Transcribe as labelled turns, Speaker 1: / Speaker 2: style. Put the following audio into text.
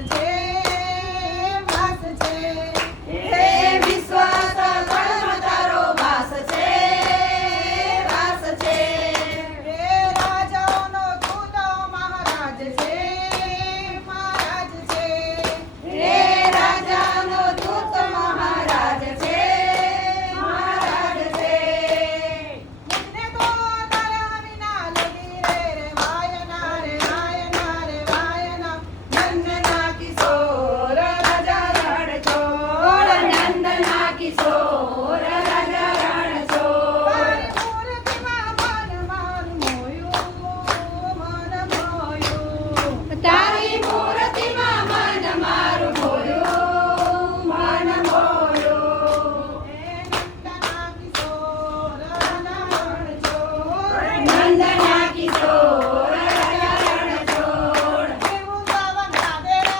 Speaker 1: চলছে so